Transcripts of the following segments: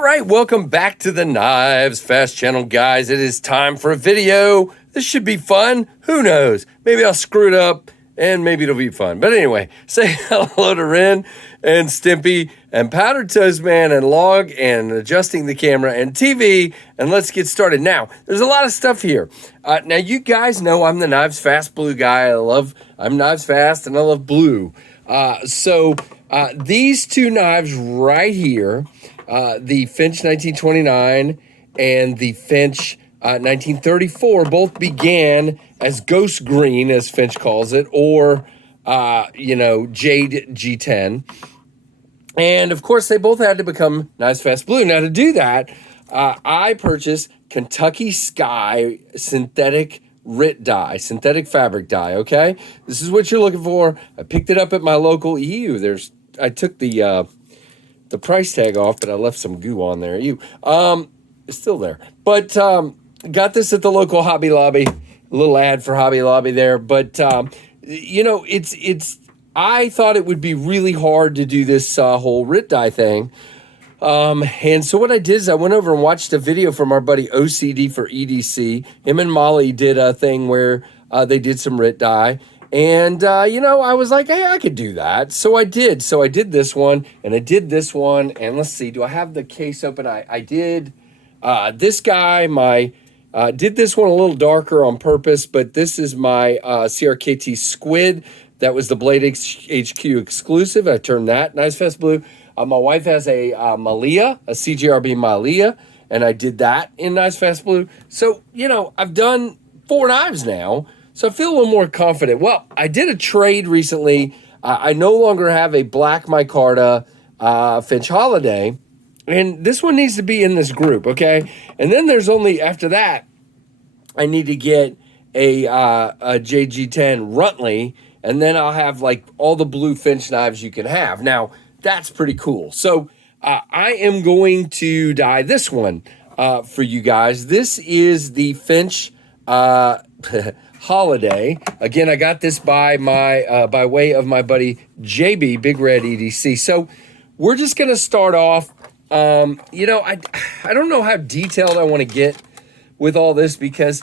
All right, welcome back to the KnivesFAST channel, guys. It is time for a video. This should be fun. Who knows? Maybe I'll screw it up and maybe it'll be fun. But anyway, say hello to Ren and Stimpy and Powdered Toast Man and Log and adjusting the camera and TV, and let's get started. Now, there's a lot of stuff here. Now, you guys know I'm the KnivesFAST blue guy. I'm KnivesFAST and I love blue. So these two knives right here, the Finch 1929 and the Finch 1934 both began as ghost green, as Finch calls it, or, Jade G10. And, of course, they both had to become KnivesFAST blue. Now, to do that, I purchased Kentucky Sky synthetic RIT dye, synthetic fabric dye, okay? This is what you're looking for. I picked it up at my local I took the price tag off, but I left some goo on there. It's still there. But got this at the local Hobby Lobby. A little ad for Hobby Lobby there. But, I thought it would be really hard to do this whole RIT dye thing. And so what I did is I went over and watched a video from our buddy OCD for EDC. Him and Molly did a thing where they did some RIT dye. And, I was like, hey, I could do that. So I did. So I did this one, and I did this one. And let's see, do I have the case open? I did this guy, did this one a little darker on purpose, but this is my CRKT Squid. That was the Blade HQ exclusive. I turned that KnivesFAST blue. My wife has a Malia, a CGRB Malia, and I did that in KnivesFAST blue. So, I've done 4 knives now. So I feel a little more confident. Well, I did a trade recently. I no longer have a black micarta Finch Holiday, and this one needs to be in this group, okay? And then there's only, after that, I need to get a JG10 Rutley, and then I'll have like all the blue Finch knives you can have. Now, that's pretty cool. So I am going to dye this one for you guys. This is the Finch Holiday. Again, I got this by way of my buddy JB, Big Red EDC. So we're just gonna start off. I don't know how detailed I want to get with all this, because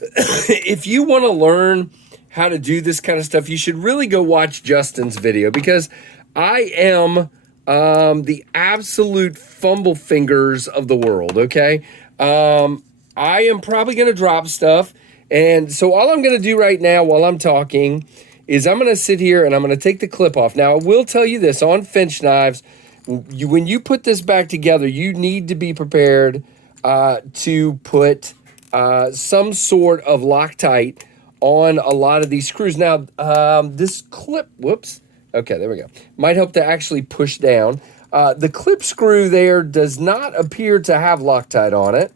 if you want to learn how to do this kind of stuff, you should really go watch Justin's video, because I am the absolute fumble fingers of the world. Okay, I am probably gonna drop stuff. And so all I'm going to do right now while I'm talking is I'm going to sit here and I'm going to take the clip off. Now, I will tell you this, on Finch knives, when you put this back together, you need to be prepared to put some sort of Loctite on a lot of these screws. Now, this clip, whoops, okay, there we go, might help to actually push down. The clip screw there does not appear to have Loctite on it.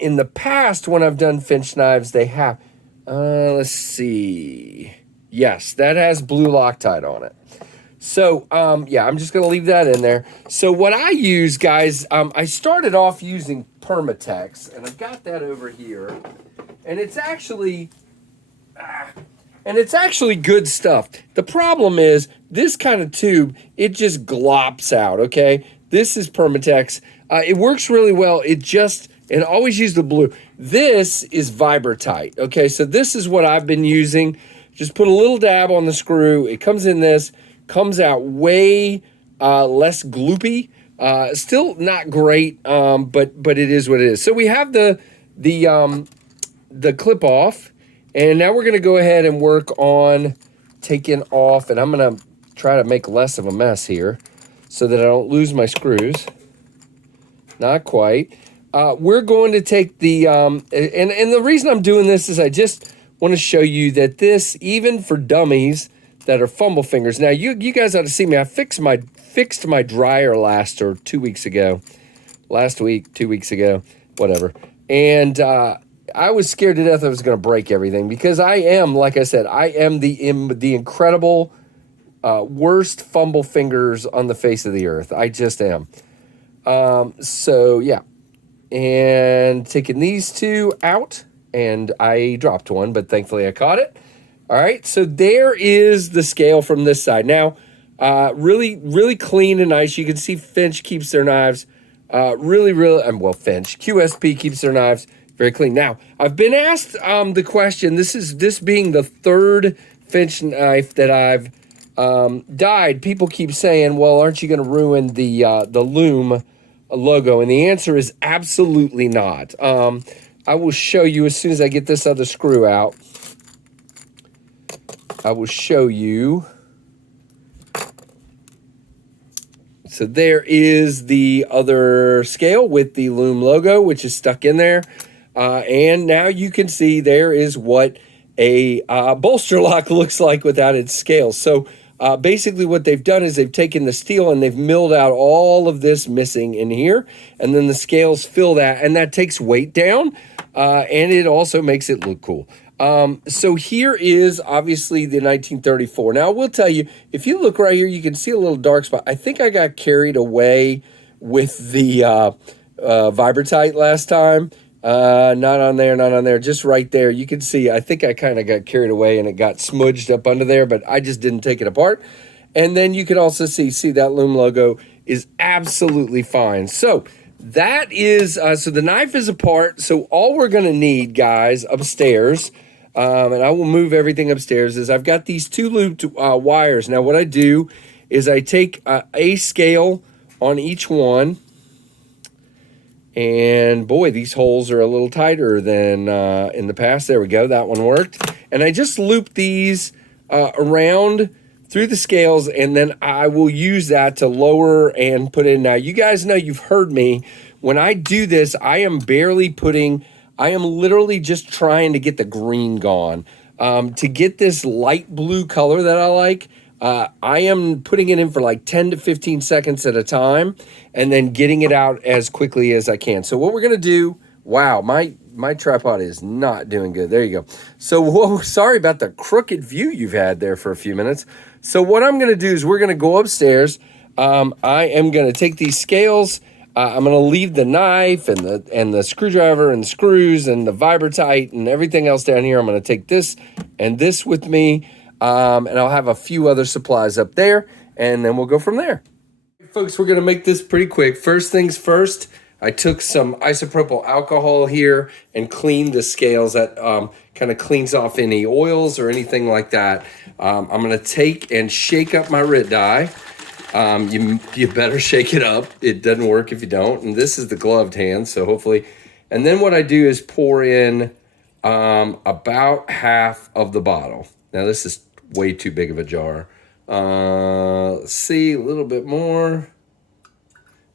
In the past, when I've done Finch knives, they have, let's see. Yes, that has blue Loctite on it. So, yeah, I'm just going to leave that in there. So what I use, guys, I started off using Permatex, and I've got that over here. And it's actually good stuff. The problem is this kind of tube, it just glops out, okay? This is Permatex. It works really well. And always use the blue. This is Vibratite, okay? So this is what I've been using. Just put a little dab on the screw. It comes in this, comes out way less gloopy. Still not great, but it is what it is. So we have the clip off, and now we're gonna go ahead and work on taking off, and I'm gonna try to make less of a mess here so that I don't lose my screws. Not quite. We're going to take the, and the reason I'm doing this is I just want to show you that this, even for dummies that are fumble fingers. Now, you guys ought to see me. I fixed my dryer last 2 weeks ago. Last week, 2 weeks ago, whatever. And I was scared to death I was going to break everything, because I am, like I said, I am the incredible worst fumble fingers on the face of the earth. I just am. So, yeah. And taking these two out, and I dropped one, but thankfully I caught it. All right, so there is the scale from this side. Now, really, really clean and nice. You can see Finch keeps their knives Really, well, Finch. QSP keeps their knives very clean. Now, I've been asked the question, this being the third Finch knife that I've dyed, people keep saying, well, aren't you going to ruin the Loom logo? And the answer is absolutely not. I will show you as soon as I get this other screw out. I will show you. So there is the other scale with the Loom logo, which is stuck in there. And now you can see there is what a bolster lock looks like without its scales. So basically what they've done is they've taken the steel and they've milled out all of this missing in here. And then the scales fill that, and that takes weight down. And it also makes it look cool. So here is obviously the 1934. Now I will tell you, if you look right here, you can see a little dark spot. I think I got carried away with the Vibrotite last time. Not on there, just right there. You can see, I think I kind of got carried away and it got smudged up under there, but I just didn't take it apart. And then you can also see that Loom logo is absolutely fine. So that is, so the knife is apart. So all we're going to need, guys, upstairs, and I will move everything upstairs, is I've got these two looped wires. Now what I do is I take a scale on each one. And boy, these holes are a little tighter than in the past. There we go. That one worked. And I just loop these around through the scales, and then I will use that to lower and put in. Now, you guys know, you've heard me. When I do this, I am literally just trying to get the green gone. To get this light blue color that I like, I am putting it in for like 10 to 15 seconds at a time and then getting it out as quickly as I can. So what we're going to do, wow, my tripod is not doing good. There you go. So sorry about the crooked view you've had there for a few minutes. So what I'm going to do is we're going to go upstairs. I am going to take these scales. I'm going to leave the knife and the screwdriver and the screws and the Vibrotite and everything else down here. I'm going to take this and this with me. And I'll have a few other supplies up there, and then we'll go from there. Folks, we're going to make this pretty quick. First things first, I took some isopropyl alcohol here and cleaned the scales. That kind of cleans off any oils or anything like that. I'm going to take and shake up my RIT die. You better shake it up. It doesn't work if you don't. And this is the gloved hand, so hopefully. And then what I do is pour in about half of the bottle. Now, this is way too big of a jar. Let's see, a little bit more.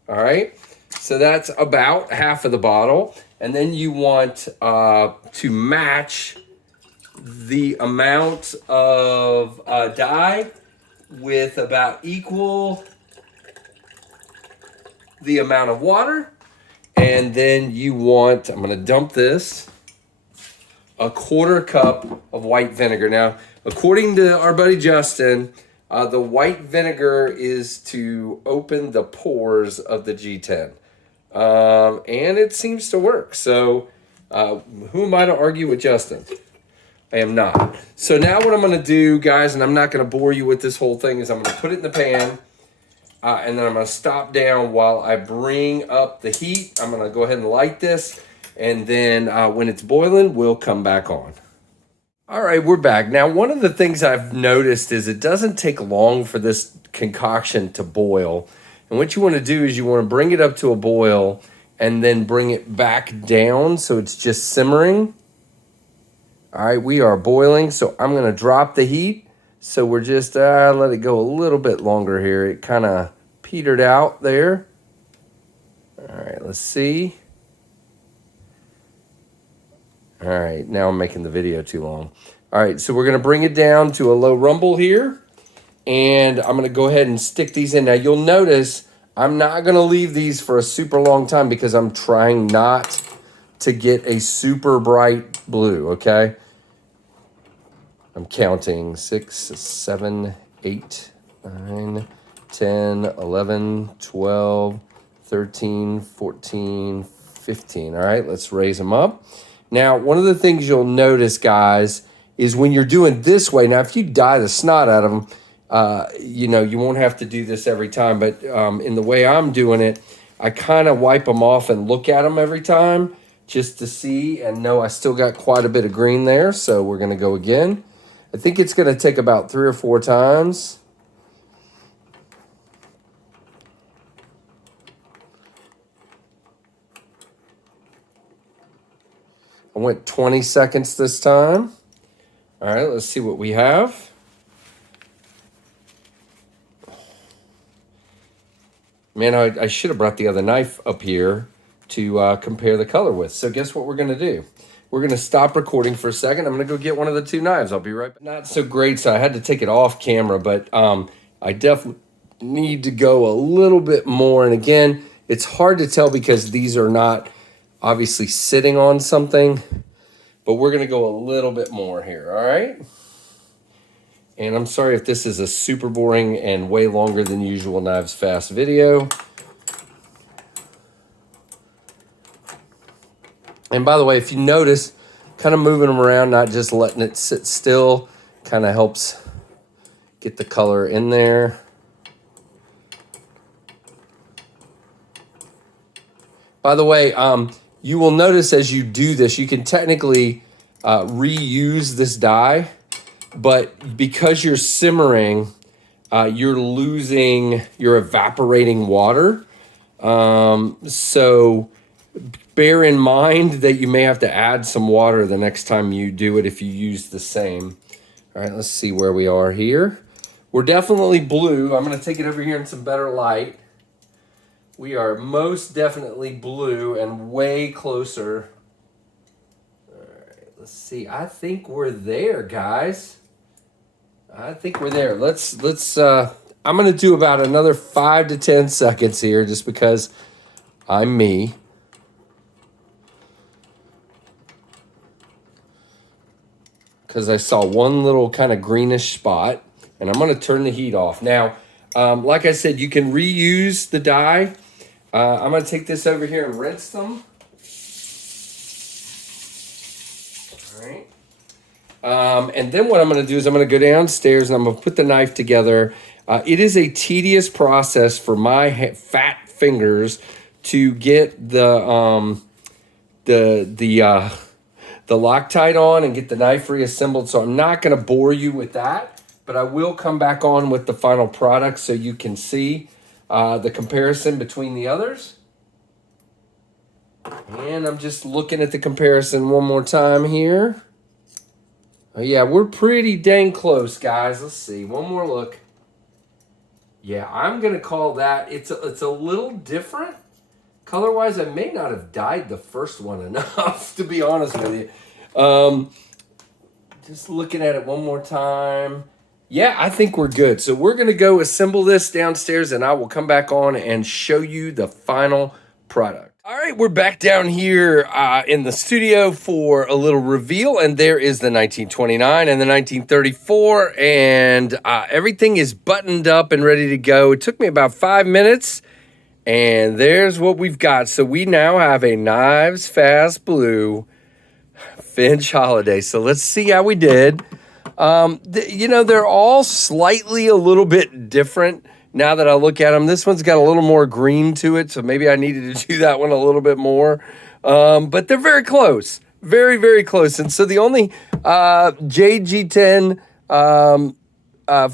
All right, so that's about half of the bottle. And then you want to match the amount of dye with about equal the amount of water. And then you want, I'm gonna dump this, a 1/4 cup of white vinegar. Now, according to our buddy Justin, the white vinegar is to open the pores of the G10. And it seems to work. So who am I to argue with Justin? I am not. So now what I'm going to do, guys, and I'm not going to bore you with this whole thing, is I'm going to put it in the pan. And then I'm going to stop down while I bring up the heat. I'm going to go ahead and light this. And then when it's boiling, we'll come back on. All right, we're back. Now, one of the things I've noticed is it doesn't take long for this concoction to boil. And what you want to do is you want to bring it up to a boil and then bring it back down so it's just simmering. All right, we are boiling, so I'm going to drop the heat. So we're just, let it go a little bit longer here. It kind of petered out there. All right, let's see. All right, now I'm making the video too long. All right, so we're going to bring it down to a low rumble here. And I'm going to go ahead and stick these in. Now, you'll notice I'm not going to leave these for a super long time because I'm trying not to get a super bright blue, okay? I'm counting 6, 7, 8, 9, 10, 11, 12, 13, 14, 15. All right, let's raise them up. Now, one of the things you'll notice, guys, is when you're doing this way, now if you dye the snot out of them, you know, you won't have to do this every time, but in the way I'm doing it, I kind of wipe them off and look at them every time just to see and know I still got quite a bit of green there. So we're going to go again. I think it's going to take about 3 or 4 times. I went 20 seconds this time. All right, let's see what we have. Man, I should have brought the other knife up here to compare the color with. So guess what we're going to do? We're going to stop recording for a second. I'm going to go get one of the 2 knives. I'll be right back. Not so great, so I had to take it off camera, but I definitely need to go a little bit more. And again, it's hard to tell because these are not obviously sitting on something, but we're going to go a little bit more here, all right? And I'm sorry if this is a super boring and way longer than usual KnivesFAST video. And by the way, if you notice, kind of moving them around, not just letting it sit still, kind of helps get the color in there. By the way, you will notice as you do this, you can technically reuse this dye. But because you're simmering, you're evaporating water. So bear in mind that you may have to add some water the next time you do it if you use the same. All right, let's see where we are here. We're definitely blue. I'm going to take it over here in some better light. We are most definitely blue and way closer. All right, let's see. I think we're there, guys. I think we're there. I'm going to do about another 5 to 10 seconds here just because I'm me. Because I saw one little kind of greenish spot, and I'm going to turn the heat off. Now, like I said, you can reuse the dye. I'm going to take this over here and rinse them. All right. And then what I'm going to do is I'm going to go downstairs and I'm going to put the knife together. It is a tedious process for my fat fingers to get the Loctite on and get the knife reassembled. So I'm not going to bore you with that, but I will come back on with the final product so you can see the comparison between the others. And I'm just looking at the comparison one more time here. Oh, yeah, we're pretty dang close, guys. Let's see. One more look. Yeah, I'm going to call that. It's a little different. Color-wise, I may not have dyed the first one enough, to be honest with you. Just looking at it one more time. Yeah, I think we're good. So we're going to go assemble this downstairs, and I will come back on and show you the final product. All right, we're back down here in the studio for a little reveal, and there is the 1929 and the 1934, and everything is buttoned up and ready to go. It took me about 5 minutes, and there's what we've got. So we now have a KnivesFAST Blue Finch Holiday. So let's see how we did. They're all slightly a little bit different. Now that I look at them, this one's got a little more green to it, so maybe I needed to do that one a little bit more. But they're very close, very, very close. And so the only G10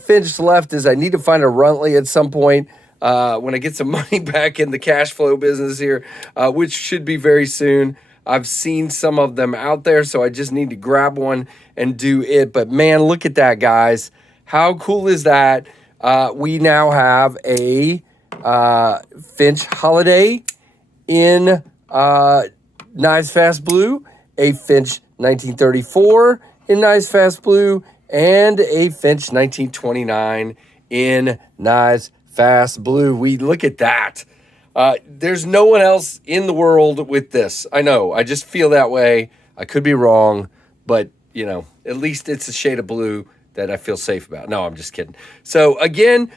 Finch left is I need to find a Ratliff at some point when I get some money back in the cash flow business here, which should be very soon. I've seen some of them out there, so I just need to grab one and do it. But man, look at that, guys. How cool is that? We now have a Finch Holiday in KnivesFAST Blue, a Finch 1934 in KnivesFAST Blue, and a Finch 1929 in KnivesFAST Blue. We look at that. There's no one else in the world with this. I know. I just feel that way. I could be wrong, but, at least it's a shade of blue that I feel safe about. No, I'm just kidding. So again,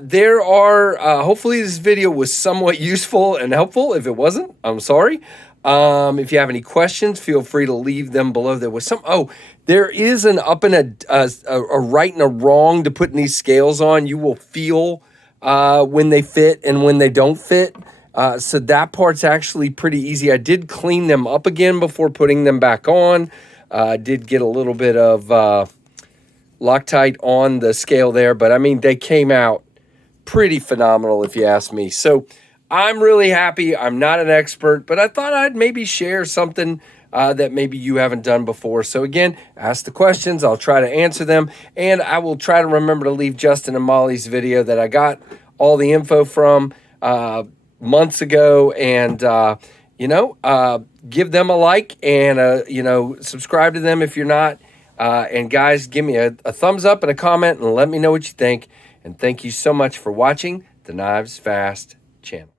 there are, hopefully this video was somewhat useful and helpful. If it wasn't, I'm sorry. If you have any questions, feel free to leave them below. There was there is an up and a right and a wrong to putting these scales on. You will feel when they fit and when they don't fit. So that part's actually pretty easy. I did clean them up again before putting them back on. Did get a little bit of Loctite on the scale there, but I mean, they came out pretty phenomenal if you ask me. So I'm really happy. I'm not an expert, but I thought I'd maybe share something that maybe you haven't done before. So again, ask the questions. I'll try to answer them, and I will try to remember to leave Justin and Molly's video that I got all the info from months ago, and give them a like, and subscribe to them if you're not. And guys, give me a thumbs up and a comment and let me know what you think. And thank you so much for watching the KnivesFAST channel.